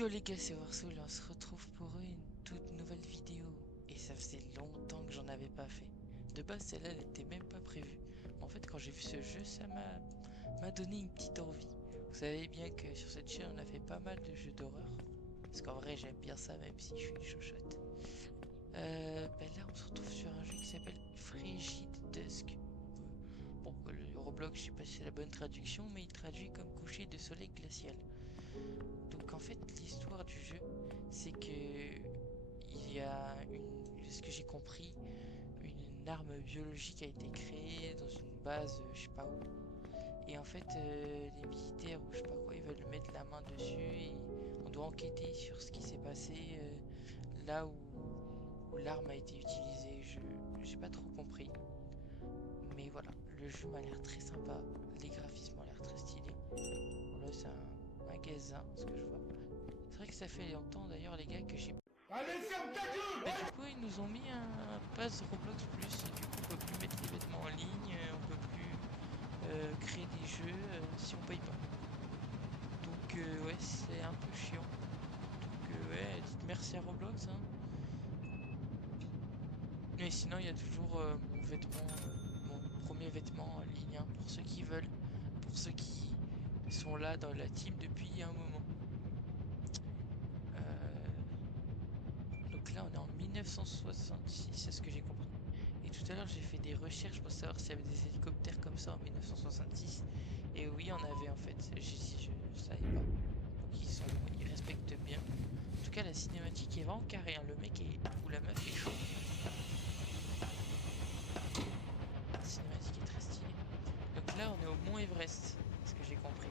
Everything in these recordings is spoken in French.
Yo les gars, c'est Warsoul, on se retrouve pour une toute nouvelle vidéo. Et ça faisait longtemps que j'en avais pas fait. De base, celle-là, elle était même pas prévue. Mais en fait, quand j'ai vu ce jeu, ça m'a donné une petite envie. Vous savez bien que sur cette chaîne, on a fait pas mal de jeux d'horreur. Parce qu'en vrai, j'aime bien ça, même si je suis une chochotte. Là, on se retrouve sur un jeu qui s'appelle Frigid Dusk. Bon, le Roblox, je sais pas si c'est la bonne traduction, mais il traduit comme coucher de soleil glacial. Donc en fait, l'histoire du jeu, c'est que il y a ce que j'ai compris, une arme biologique a été créée dans une base, je sais pas où. Et en fait, les militaires ou je sais pas quoi, ils veulent mettre la main dessus et on doit enquêter sur ce qui s'est passé là où l'arme a été utilisée. J'ai pas trop compris. Mais voilà, le jeu m'a l'air très sympa, les graphismes ont l'air très stylés. Bon, là, c'est un magasin, ce que je vois. C'est vrai que ça fait longtemps d'ailleurs, les gars, que j'ai. Allez, ferme ta gueule! Et du coup, ils nous ont mis un pass Roblox Plus. Et du coup, on peut plus mettre des vêtements en ligne, on peut plus créer des jeux si on paye pas. Donc, ouais, c'est un peu chiant. Donc, ouais, dites merci à Roblox, hein. Mais sinon, il y a toujours mon vêtement, mon premier vêtement en ligne, hein, pour ceux qui veulent, pour ceux qui sont là dans la team depuis un moment. Euh, Donc là, on est en 1966, c'est ce que j'ai compris. Et tout à l'heure, j'ai fait des recherches pour savoir s'il y avait des hélicoptères comme ça en 1966. Et oui, on avait en fait. Je savais pas. Donc ils respectent bien. En tout cas, la cinématique est vraiment carrée, hein. Le mec est ou la meuf est chaud. La cinématique est très stylée. Donc là, on est au Mont Everest, ce que j'ai compris.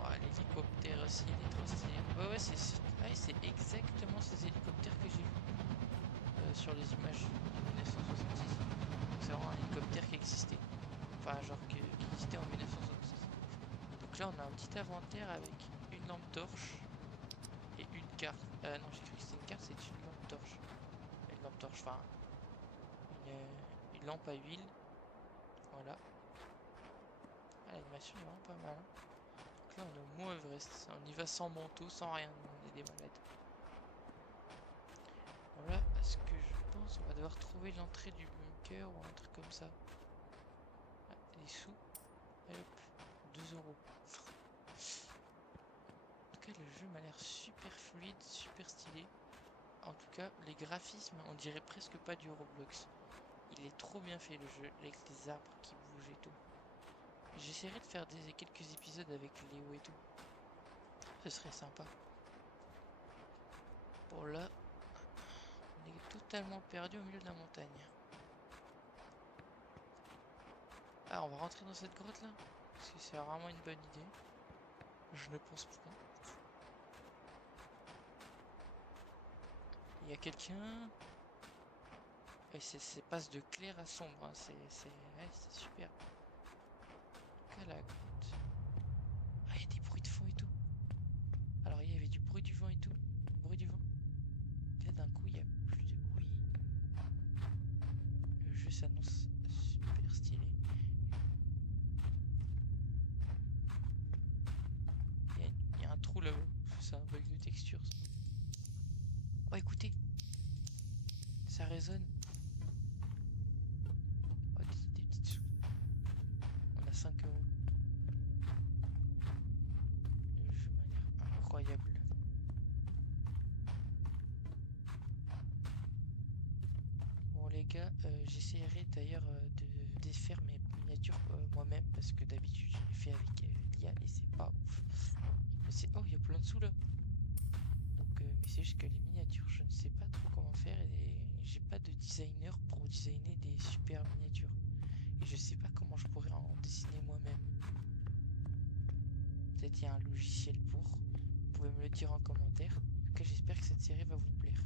Oh, l'hélicoptère aussi, il est trop stylé. Ouais, ouais, c'est exactement ces hélicoptères que j'ai vus sur les images de 1966. C'est vraiment un hélicoptère qui existait. Enfin, genre qui existait en 1966. Donc là, on a un petit inventaire avec une lampe torche et une carte. Non, j'ai cru que c'était une carte, c'est une lampe torche. Une lampe torche, enfin, une lampe à huile. Voilà. Ah, l'animation est vraiment pas mal, hein. Donc là, on est au Mont Everest. On y va sans manteau, sans rien. On est des malades. Voilà, à ce que je pense, on va devoir trouver l'entrée du bunker ou un truc comme ça. Ah, les sous. Allez hop, 2 euros. En tout cas, le jeu m'a l'air super fluide, super stylé. En tout cas, les graphismes, on dirait presque pas du Roblox. Il est trop bien fait le jeu, avec les arbres qui bougent et tout. J'essaierai de faire quelques épisodes avec Léo et tout. Ce serait sympa. Bon là, on est totalement perdu au milieu de la montagne. Ah, on va rentrer dans cette grotte là? Parce que c'est vraiment une bonne idée. Je ne pense pas. Il y a quelqu'un. Et c'est passe de clair à sombre, hein. Ouais, c'est super. Quelle la grotte. Ah, il y a des bruits de fond et tout. Alors, il y avait du bruit du vent et tout. Bruit du vent. Là, d'un coup, il y a plus de bruit. Le jeu s'annonce super stylé. Il y a un trou là-haut. C'est un bug de texture. Oh, écoutez, ça résonne. Oh, des petites sous. On a 5 euros. Le jeu m'a l'air incroyable. Bon les gars, j'essaierai d'ailleurs de défaire mes miniatures moi-même parce que d'habitude je les fais avec l'IA et c'est pas ouf. Oh, il y a plein de sous là. Donc, mais c'est juste que les miniatures, je ne sais pas trop comment faire et j'ai pas de designer pour designer des super miniatures. Et je sais pas comment je pourrais en dessiner moi-même. Peut-être il y a un logiciel pour. Vous pouvez me le dire en commentaire. En tout cas, j'espère que cette série va vous plaire.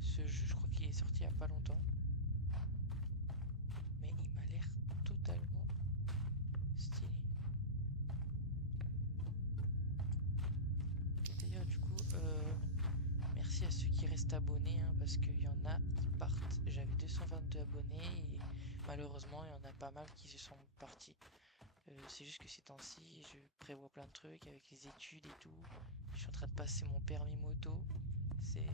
Ce jeu, je crois qu'il est sorti il y a pas longtemps. Mais il m'a l'air totalement stylé. Et d'ailleurs, du coup, merci à ceux qui restent abonnés, hein, parce qu'il y en a qui partent. J'avais 222 abonnés et malheureusement, il y en a pas mal qui se sont partis. C'est juste que ces temps-ci, je prévois plein de trucs avec les études et tout. Je suis en train de passer mon permis moto. C'est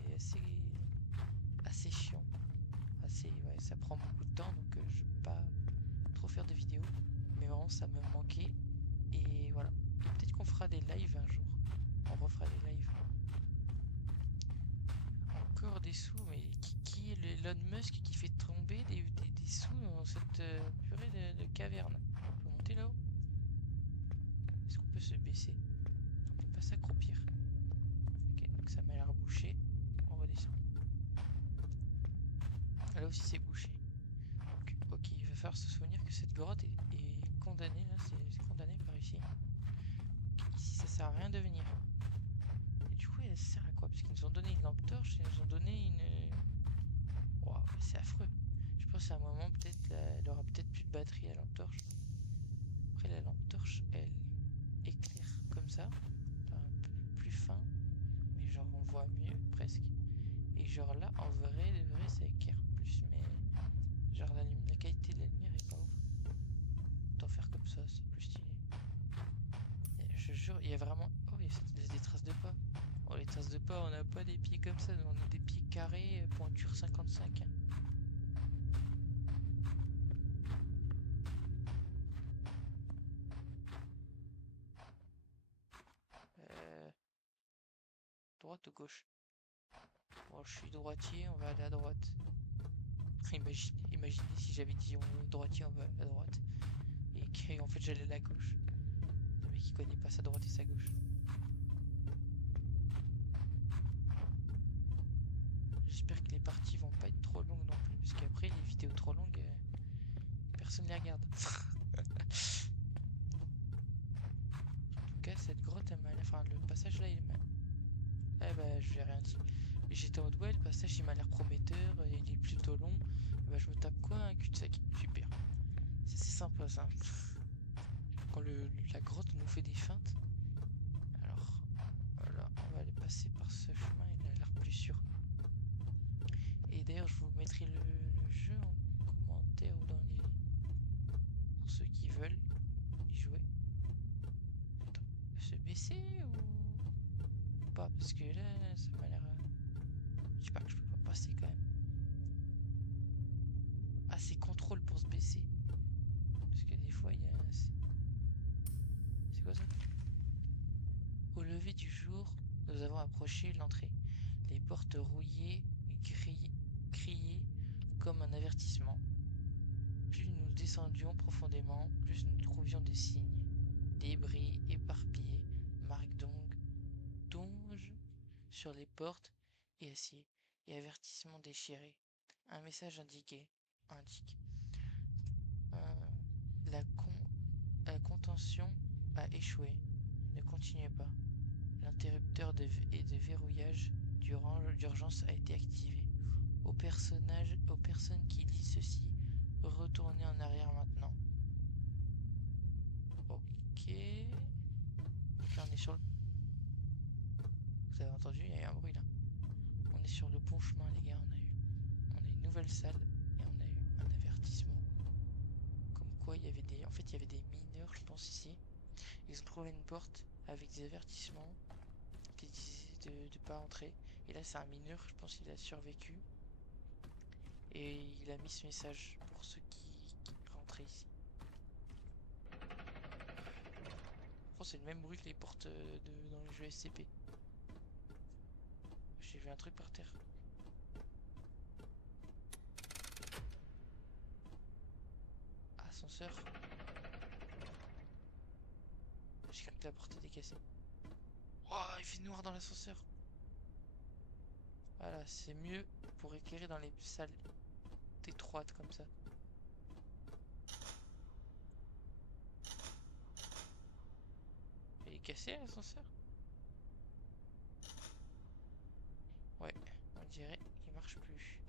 assez chiant. Ouais, ça prend beaucoup de temps, donc je peux pas trop faire de vidéos. Mais vraiment, ça me manquait. Et voilà. Et peut-être qu'on fera des lives un jour. On refera des lives. Encore des sous, mais qui est Elon Musk qui fait tomber des sous dans cette purée de caverne? On peut monter là-haut? Est-ce qu'on peut se baisser? On peut pas s'accroupir. Ok, donc ça m'a l'air bouché. On redescend. Là aussi c'est bouché. Donc, ok, il va falloir se souvenir que cette grotte est condamnée, là, c'est condamné par ici. Ici ça sert à rien de venir. Et du coup elle sert à quoi? Parce qu'ils nous ont donné une lampe torche, ils nous ont donné une... Waouh, c'est affreux. Je pense à un moment peut-être elle aura peut-être plus de batterie la lampe torche. Après la lampe torche elle éclaire comme ça, enfin, un peu plus fin, mais genre on voit mieux presque. Et genre là en vrai de vrai ça éclaire plus, mais genre la qualité de la lumière est pas ouf. Autant faire comme ça, c'est plus stylé. Et je jure, il y a vraiment... Oh, il y a des traces de pas. Oh, les traces de pas, on n'a pas des pieds comme ça, on a des pieds carrés, pointure 55. Hein. Euh, droite ou gauche? Bon, je suis droitier, on va aller à droite. Imaginez si j'avais dit on est droitier, on va à droite. Et qu'en fait j'allais à la gauche. Le mec qui connaît pas sa droite et sa gauche. J'espère que les parties vont pas être trop longues non plus, parce qu'après les vidéos trop longues, personne les regarde. En tout cas, cette grotte, elle m'a l'air... Enfin, le passage là, il m'a... Eh bah, je vais rien dire. Mais j'étais en mode, ouais, le passage, il m'a l'air prometteur, il est plutôt long. Et bah, je me tape quoi? Un cul-de-sac. Super. C'est sympa, ça. Quand la grotte nous fait des feintes. Alors, voilà, on va aller passer par ce chemin, il a l'air plus sûr. Et d'ailleurs, je vous mettrai le jeu en commentaire ou dans les... Pour ceux qui veulent y jouer. Attends, on peut se baisser ou pas? Parce que là, ça m'a l'air... Je sais pas, que je peux pas passer quand même. Ah, c'est contrôle pour se baisser. Parce que des fois, il y a... C'est quoi ça? Au lever du jour, nous avons approché l'entrée. Les portes rouillées, criaient comme un avertissement. Plus nous descendions profondément, plus nous trouvions des signes. Débris éparpillés, marques d'onges sur les portes et acier, et avertissements déchirés. Un message indique. Euh, la, la contention a échoué. Ne continuez pas. L'interrupteur de verrouillage d'urgence a été activé. Aux personnes qui lisent ceci, retournez en arrière maintenant. Ok. Donc là on est sur le... Vous avez entendu, il y a eu un bruit là. On est sur le bon chemin les gars, on a une nouvelle salle et on a eu un avertissement. Comme quoi il y avait des... En fait il y avait des mineurs je pense ici. Ils ont trouvé une porte avec des avertissements qui disaient de pas entrer. Et là c'est un mineur, je pense qu'il a survécu. Et il a mis ce message pour ceux qui rentraient ici. Je pense que c'est le même bruit que les portes dans le jeu SCP. J'ai vu un truc par terre. Ascenseur. J'ai cru que la porte était cassée. Oh, il fait noir dans l'ascenseur. Voilà, c'est mieux pour éclairer dans les salles étroites comme ça. Il est cassé l'ascenseur? Ouais, on dirait qu'il marche plus.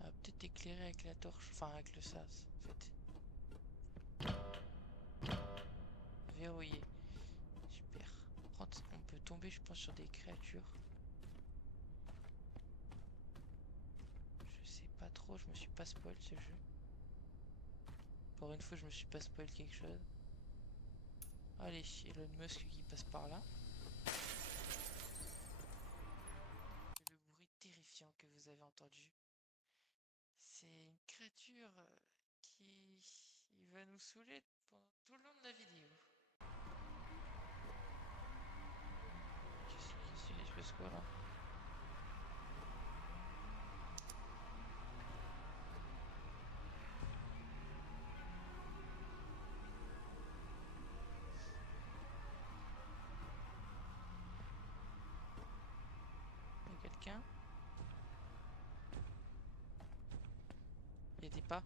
On va peut-être éclairer avec la torche, enfin avec le sas en fait. Verrouillé. Super. On peut tomber je pense sur des créatures. Je sais pas trop. trop, je me suis pas spoil ce jeu. Pour une fois, je me suis pas spoil quelque chose. Allez, Elon Musk qui passe par là. Le bruit terrifiant que vous avez entendu, c'est une créature qui va nous saouler pendant tout le long de la vidéo. Qu'est-ce qu'il se passe quoi là? Il y a quelqu'un? Il y a des pas?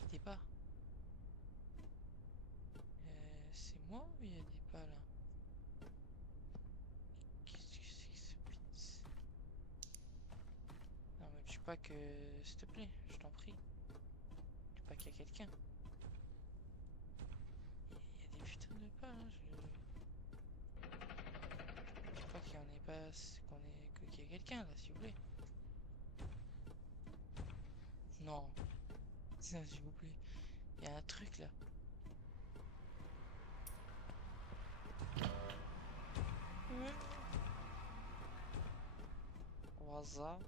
Il y a des pas? C'est moi ou il y a des pas là? Qu'est-ce que c'est que ce pizza? Non me tue pas que... S'il te plaît, je t'en prie. Tue pas qu'il y a quelqu'un. Il y a des putains de pas hein, je sais pas qu'il y en ait pas... qu'il y a quelqu'un là, s'il vous plaît. Non. Ça, s'il vous plaît. Il y a un truc là. Waza.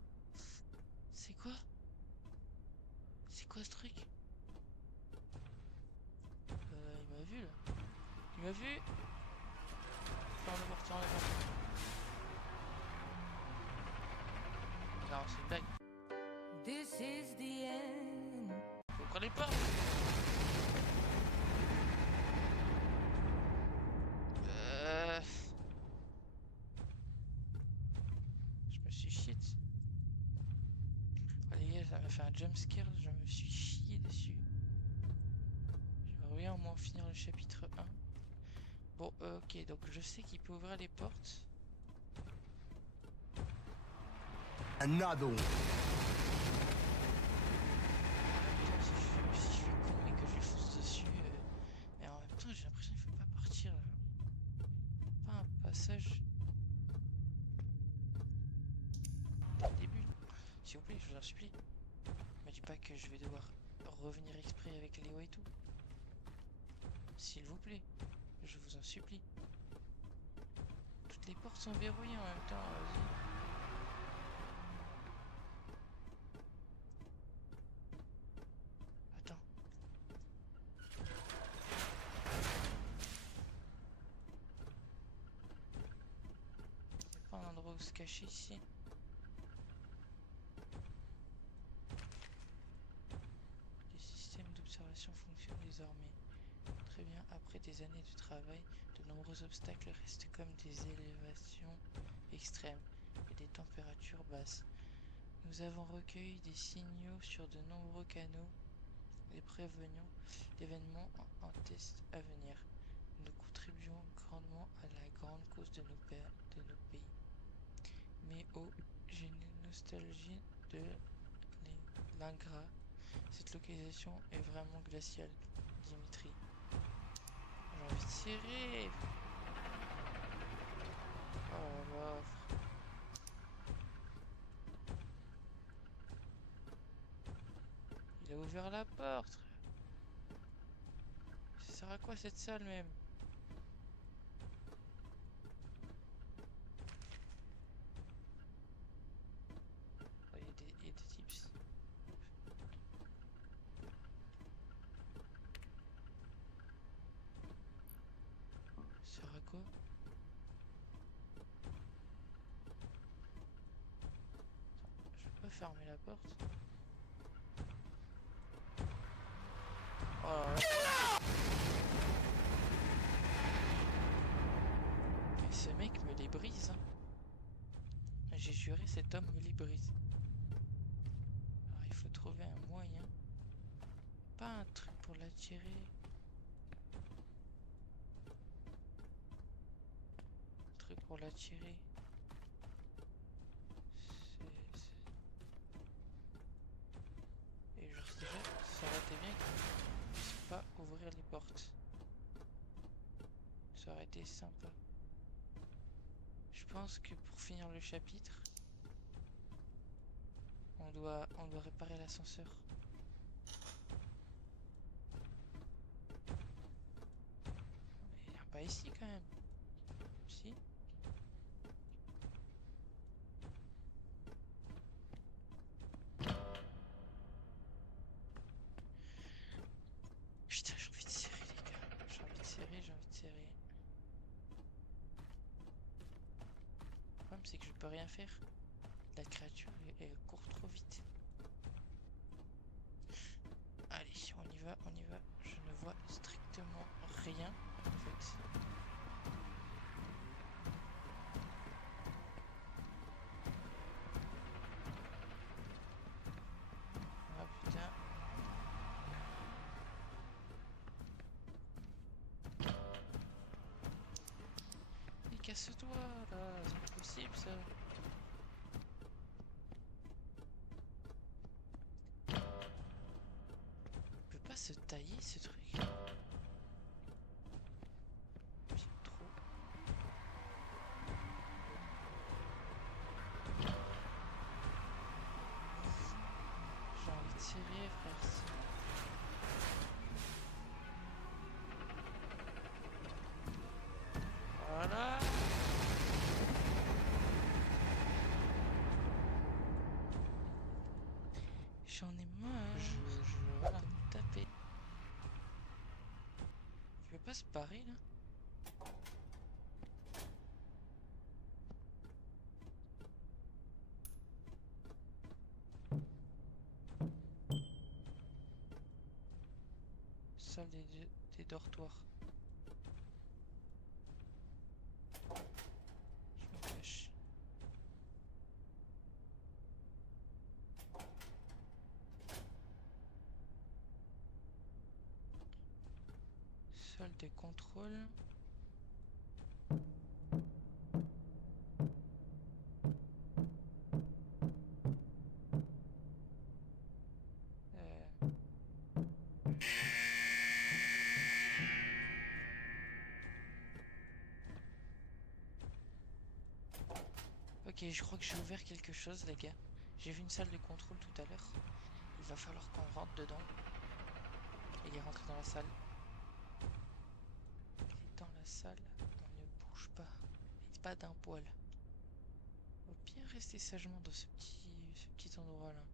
C'est quoi? C'est quoi ce truc? Il m'a vu là. Il m'a vu. Ferme la porte, ferme la porte. Non, c'est une blague. This is the end. Vous comprenez pas? Je me suis shit. Allez, ça m'a fait un jumpscare, je me suis chié dessus. J'aimerais bien au moins finir le chapitre 1. Bon, ok, donc je sais qu'il peut ouvrir les portes. Another one. Si je suis con et que je lui fonce dessus, mais en même temps j'ai l'impression qu'il faut pas partir là. Pas un passage dès le début. S'il vous plaît, je vous en supplie. Me dis pas que je vais devoir revenir exprès avec Léo et tout. S'il vous plaît, je vous en supplie. Toutes les portes sont verrouillées en même temps, vas-y. Attends. Y'a pas un endroit où se cacher ici? Les systèmes d'observation fonctionnent désormais. Très bien, après des années de travail, de nombreux obstacles restent comme des élévations extrêmes et des températures basses. Nous avons recueilli des signaux sur de nombreux canaux et prévenions d'événements en test à venir. Nous contribuons grandement à la grande cause de nos pays. Mais oh, j'ai une nostalgie de l'Ingrat. Cette localisation est vraiment glaciale, Dimitri. J'ai envie de tirer. Oh là là. Il a ouvert la porte. Ça sert à quoi cette salle même? Oh, il y a des tips. Ça sert à quoi? Attends, je peux pas fermer la porte. Oh là là. Mais ce mec me les brise, hein. J'ai juré, cet homme me les brise. Alors il faut trouver un moyen. Pas un truc pour l'attirer. Un truc pour l'attirer. Et genre déjà, ça aurait été bien qu'il puisse pas ouvrir les portes. Ça aurait été sympa. Je pense que pour finir le chapitre, On doit réparer l'ascenseur. Il vient pas ici quand même. Si. Putain, j'ai envie de serrer les gars. J'ai envie de serrer, j'ai envie de serrer. Le problème c'est que je peux rien faire. La créature elle court trop vite. Allez, on y va, on y va. Je ne vois strictement rien en fait. Ah putain. Mais casse-toi là, c'est pas possible ça. Il peut pas se tailler ce truc. J'aime trop. J'ai envie de tirer, frère. Voilà. J'en ai marre. Voilà, me taper. Tu veux pas se barrer là? Salle des dortoirs. Je me cache. Salle des contrôles. Ok, je crois que j'ai ouvert quelque chose, les gars. J'ai vu une salle de contrôle tout à l'heure. Il va falloir qu'on rentre dedans. Il est rentré dans la salle. Il est dans la salle. On ne bouge pas. Et pas d'un poil. On va bien rester sagement dans ce petit endroit là.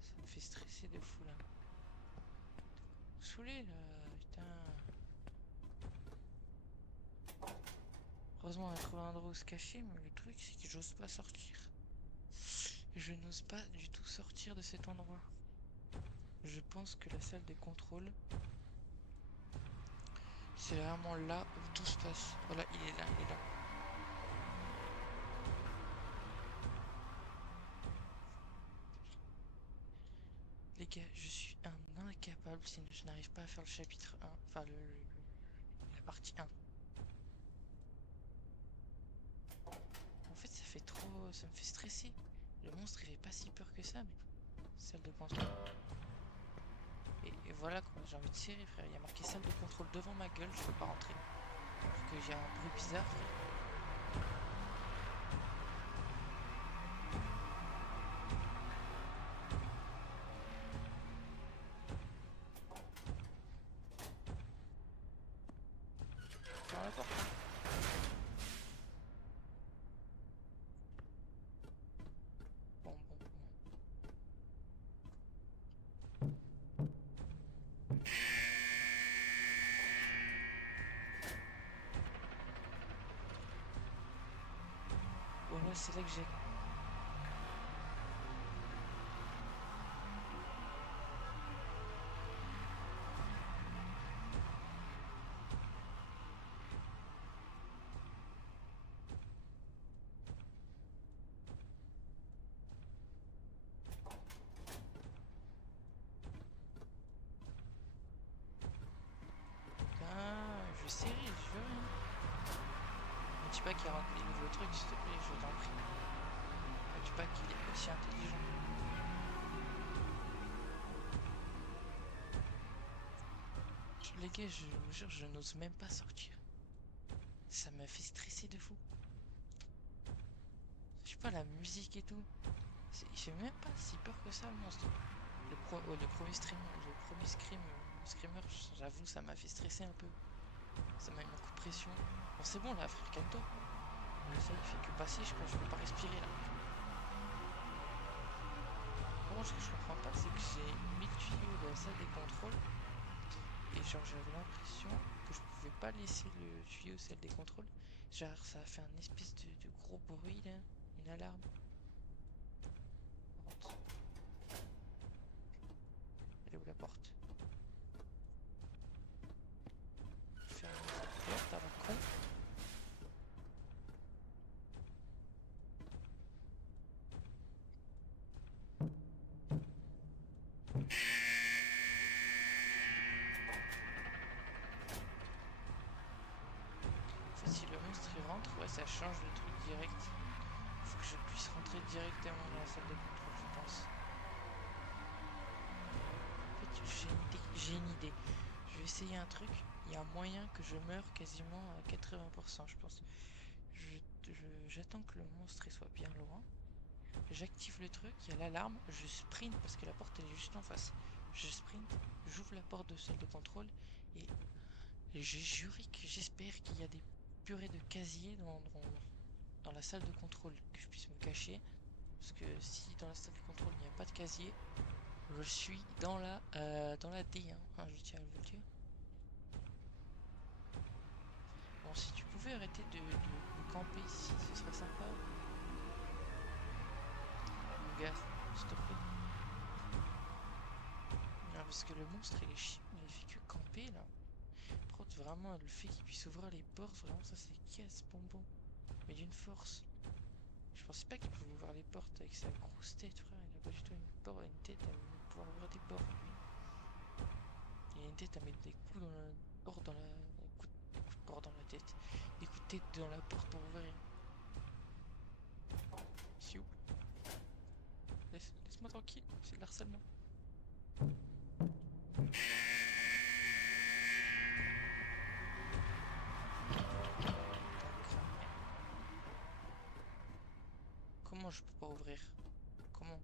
Ça me fait stresser de fou là. Saoulé là, putain. Heureusement on a trouvé un endroit où se cacher, mais le truc c'est que j'ose pas sortir. Je n'ose pas du tout sortir de cet endroit. Je pense que la salle de contrôle, c'est vraiment là où tout se passe. Voilà, il est là, il est là. Les gars, je suis un incapable si je n'arrive pas à faire le chapitre 1, enfin la partie 1. En fait, ça fait trop, ça me fait stresser. Le monstre, il fait pas si peur que ça, mais salle de contrôle. Et voilà quoi, j'ai envie de tirer, frère. Il y a marqué salle de contrôle devant ma gueule, je peux pas rentrer. Alors que j'ai un bruit bizarre, frère. Ferme la porte. Bon, bon, bon. Voilà, c'est là que j'ai. Ah, je vais serrer, je veux rien. Ne dis pas qu'il rentre des nouveaux trucs, s'il te plaît, je t'en prie. Ne dis pas qu'il est aussi intelligent. Les gars, je vous jure, je n'ose même pas sortir. Ça me fait stresser de fou. pas, la musique et tout. Il fait même pas si peur que ça, le monstre. Le premier stream, screamer, j'avoue, ça m'a fait stresser un peu. Ça m'a mis un coup de pression. Bon, c'est bon là, frère, calme-toi. Ça, il fait que passer, je crois que je peux pas respirer là. Bon, ce que je comprends pas, c'est que j'ai mis le tuyau de la salle des contrôles. Et genre, j'avais l'impression que je pouvais pas laisser le tuyau salle des contrôles. Genre, ça a fait un espèce de gros bruit là, une alarme. Elle est où la porte? Ferme cette porte à la con. En fait, si le monstre il rentre, ouais, ça change le truc direct. Faut que je puisse rentrer directement dans la salle de contrôle, je pense. En fait, j'ai une idée. Je vais essayer un truc. Il y a moyen que je meure quasiment à 80%, je pense. J'attends que le monstre il soit bien loin. J'active le truc, il y a l'alarme, je sprint parce que la porte elle est juste en face. Je sprint, j'ouvre la porte de salle de contrôle et j'ai juré que j'espère qu'il y a des purées de casiers dans la salle de contrôle, que je puisse me cacher. Parce que si dans la salle de contrôle il n'y a pas de casier, je suis dans la D, hein, je tiens à vous le dire. Bon, si tu pouvais arrêter de camper ici, ce serait sympa. Mon gars, s'il te plaît. Non, parce que le monstre il est chiant, il fait que camper là. Par contre, vraiment, le fait qu'il puisse ouvrir les portes, vraiment, ça c'est casse bonbon. Mais d'une force. Je pensais pas qu'il pouvait ouvrir les portes avec sa grosse tête, frère. Il a pas du tout une tête à pouvoir ouvrir des portes, lui. Il a une tête à mettre des coups dans la porte, des coups de porte dans la tête. Des coups de tête dans la porte pour ouvrir. S'il vous plaît. Laisse-moi tranquille, c'est de l'harcèlement. Comment je peux pas ouvrir? Comment?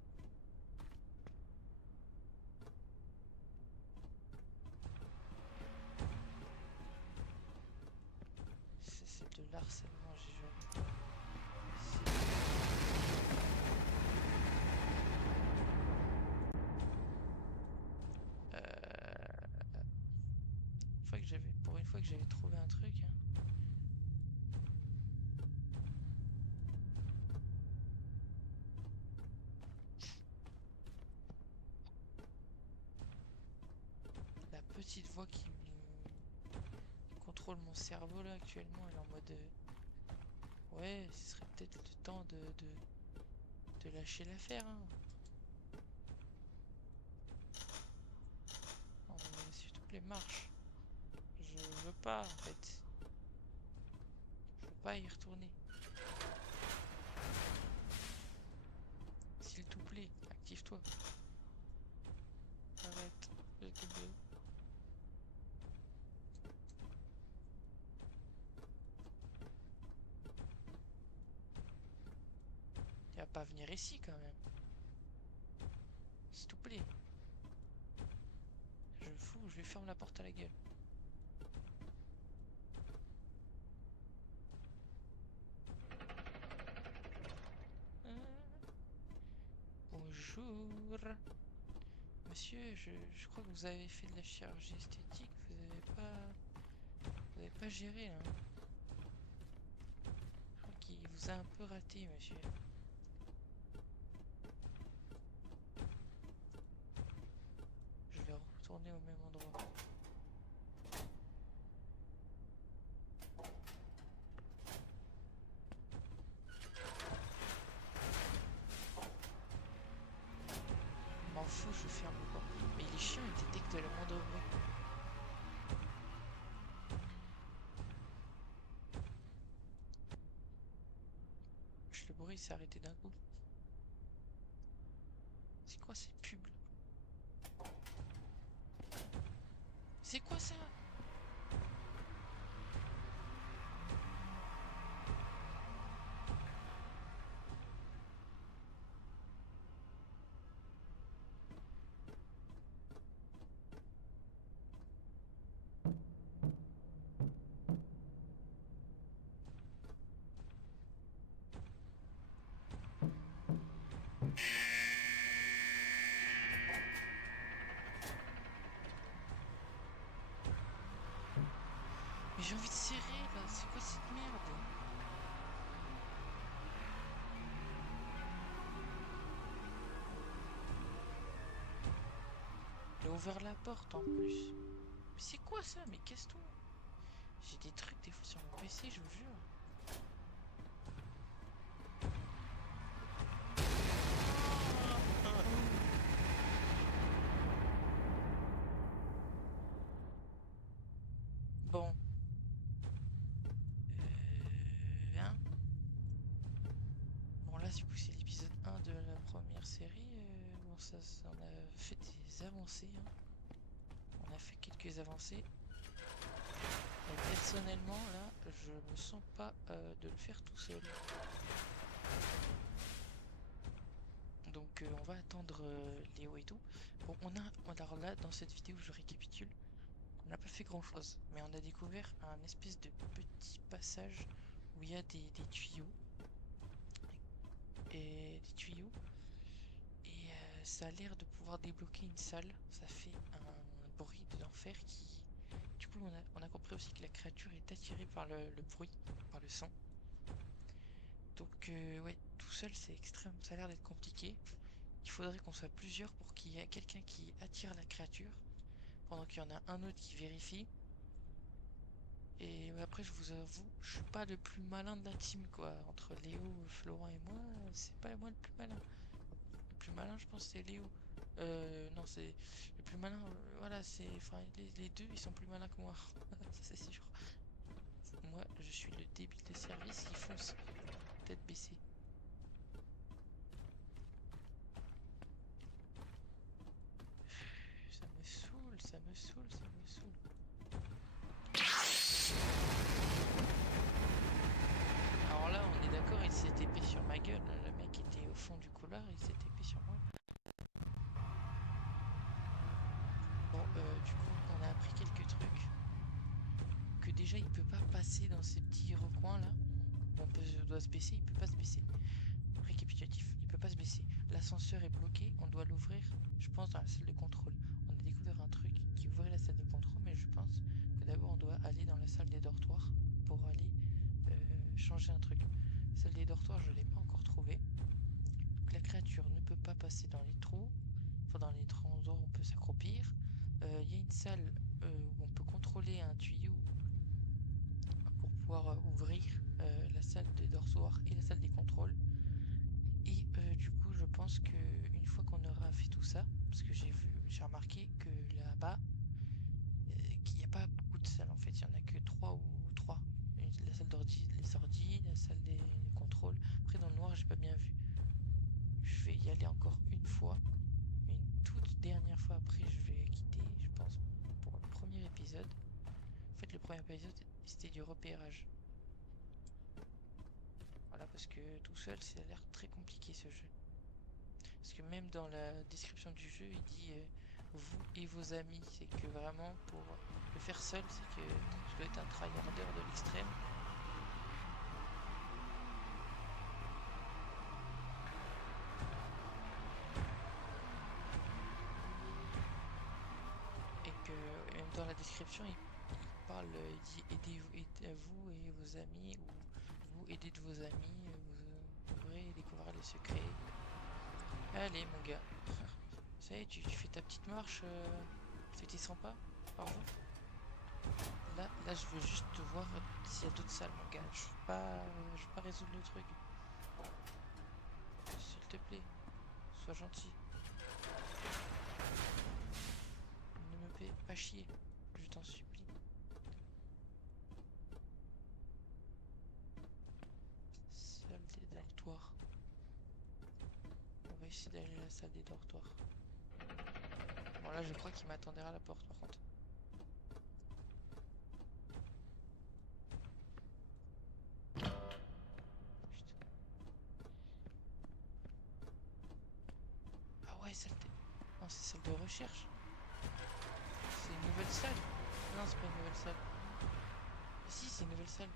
C'est de l'harcèlement, j'ai joué. Pour une fois que j'avais trouvé un truc, hein. La petite voix qui contrôle mon cerveau là actuellement, elle est en mode ouais, ce serait peut-être le temps de lâcher l'affaire, hein. Non mais s'il te plaît, marche. Je veux pas en fait. Je veux pas y retourner. S'il te plaît, active-toi. Arrête, s'il te plaît. Il va pas venir ici quand même. S'il te plaît. Je fous, je lui ferme la porte à la gueule. Bonjour. Monsieur, je crois que vous avez fait de la chirurgie esthétique. Vous avez pas géré là. Je crois qu'il vous a un peu raté, monsieur. Je vais retourner au même endroit. M'en fous, je ferme le porte. Mais il est chiant, il détecte le moindre bruit. Le bruit s'est arrêté d'un coup. C'est quoi ces pubs? C'est quoi ça? j'ai envie de serrer là, c'est quoi cette merde? Il a ouvert la porte en plus. Mais c'est quoi ça? Mais casse-toi. J'ai des trucs des fois sur mon PC, je vous jure. Bon. Hein. Bon là du coup c'est l'épisode 1 de la première série. Bon ça on a fait des avancées. Hein. On a fait quelques avancées. Et personnellement là je me sens pas de le faire tout seul. Donc on va attendre Léo et tout. Bon alors là dans cette vidéo je récapitule. On n'a pas fait grand chose, mais on a découvert un espèce de petit passage où il y a des tuyaux. Et des tuyaux. Et ça a l'air de pouvoir débloquer une salle. Ça fait un bruit d'enfer qui... Du coup on a compris aussi que la créature est attirée par le bruit, par le son. Donc ouais, tout seul c'est extrême, ça a l'air d'être compliqué. Il faudrait qu'on soit plusieurs pour qu'il y ait quelqu'un qui attire la créature, pendant qu'il y en a un autre qui vérifie. Et après, je vous avoue, je suis pas le plus malin de la team, quoi. Entre Léo, Florent et moi, c'est pas moi le plus malin. Le plus malin, je pense, c'est Léo. Non, c'est le plus malin. Voilà, c'est. Enfin, les deux, ils sont plus malins que moi. Ça, c'est sûr. Moi, je suis le débile de service qui fonce, tête baissée. Ça me saoule, ça me saoule, ça me saoule. Alors là, on est d'accord, il s'est épé sur ma gueule. Le mec était au fond du couloir, il s'est épé sur moi. Bon, du coup, on a appris quelques trucs. Que déjà, il peut pas passer dans ces petits recoins là. Doit se baisser, il peut pas se baisser. Récapitulatif, il peut pas se baisser. L'ascenseur est bloqué, on doit l'ouvrir, je pense, dans la salle de contrôle. On a découvert un truc qui ouvrait la salle de contrôle, mais je pense que d'abord on doit aller dans la salle des dortoirs pour aller changer un truc. Salle des dortoirs, je l'ai pas encore trouvée. Donc la créature ne peut pas passer dans les trous, enfin dans les endroits où on peut s'accroupir. Il y a une salle où on peut contrôler un tuyau pour pouvoir ouvrir la salle des dortoirs et la salle des contrôles. Et du coup, je pense que une fois qu'on aura fait tout ça, parce que j'ai remarqué que là-bas, qu'il n'y a pas beaucoup de salles en fait, il n'y en a que 3 ou 3. La salle les ordi, la salle des contrôles. Après, dans le noir, j'ai pas bien vu. Je vais y aller encore une fois, une toute dernière fois. Après, je vais quitter, je pense, pour le premier épisode. En fait, le premier épisode, c'était du repérage. Voilà, parce que tout seul, ça a l'air très compliqué ce jeu. Parce que même dans la description du jeu, il dit vous et vos amis. C'est que vraiment, pour le faire seul, c'est que tu dois être un tryharder de l'extrême. Et que même dans la description, il parle, il dit aidez vous et vos amis, ou vous aidez de vos amis, vous pourrez découvrir les secrets. Allez mon gars, ça y est, tu fais ta petite marche, tu fais tes 100 pas par jour. Là, je veux juste voir s'il y a d'autres salles, mon gars. Je veux pas résoudre le truc. S'il te plaît, sois gentil. Ne me fais pas chier, je t'en supplie. Salle des dortoirs. On va essayer d'aller à la salle des dortoirs. Bon, là, je crois qu'il m'attendait à la porte, par contre. Putain. Ah ouais, salle de... Non, c'est salle de recherche. C'est une nouvelle salle. Non, c'est pas une nouvelle salle. Si, c'est une nouvelle salle.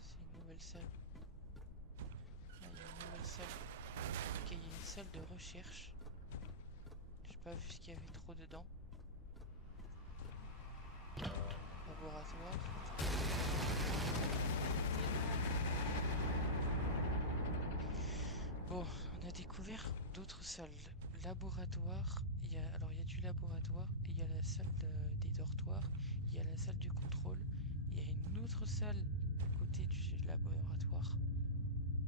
C'est une nouvelle salle. Ah, il y a une nouvelle salle. Ok, il y a une salle de recherche. J'ai pas vu ce qu'il y avait trop dedans. laboratoire. Bon, on a découvert d'autres salles. Laboratoire, alors il y a du laboratoire, il y a la salle des dortoirs, il y a la salle du contrôle, il y a une autre salle à côté du laboratoire,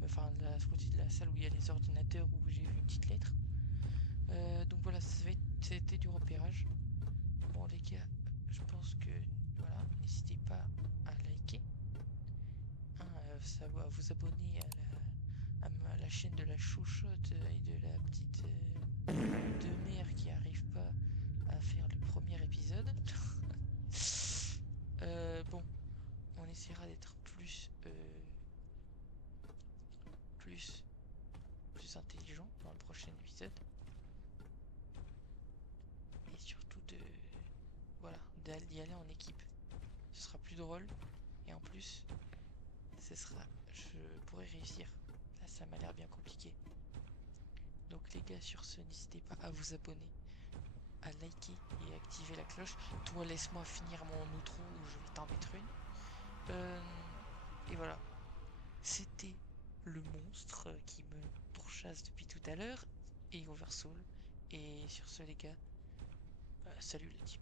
enfin à côté de la salle où il y a les ordinateurs où j'ai vu une petite lettre. Donc voilà, c'était du repérage. Bon les gars, je pense que voilà, n'hésitez pas à liker, hein, à vous abonner à la chaîne de la chouchotte et de la petite de mère qui arrive pas à faire le premier épisode. Bon, on essaiera d'être plus intelligent dans le prochain épisode et surtout voilà, d'y aller en équipe. Ce sera plus drôle et en plus, je pourrais réussir. Là, ça m'a l'air bien compliqué. Donc les gars, sur ce, n'hésitez pas à vous abonner, à liker et activer la cloche. Toi, laisse-moi finir mon outro où je vais t'en mettre une. Et voilà. C'était le monstre qui me pourchasse depuis tout à l'heure et Oversoul. Et sur ce, les gars, salut la team.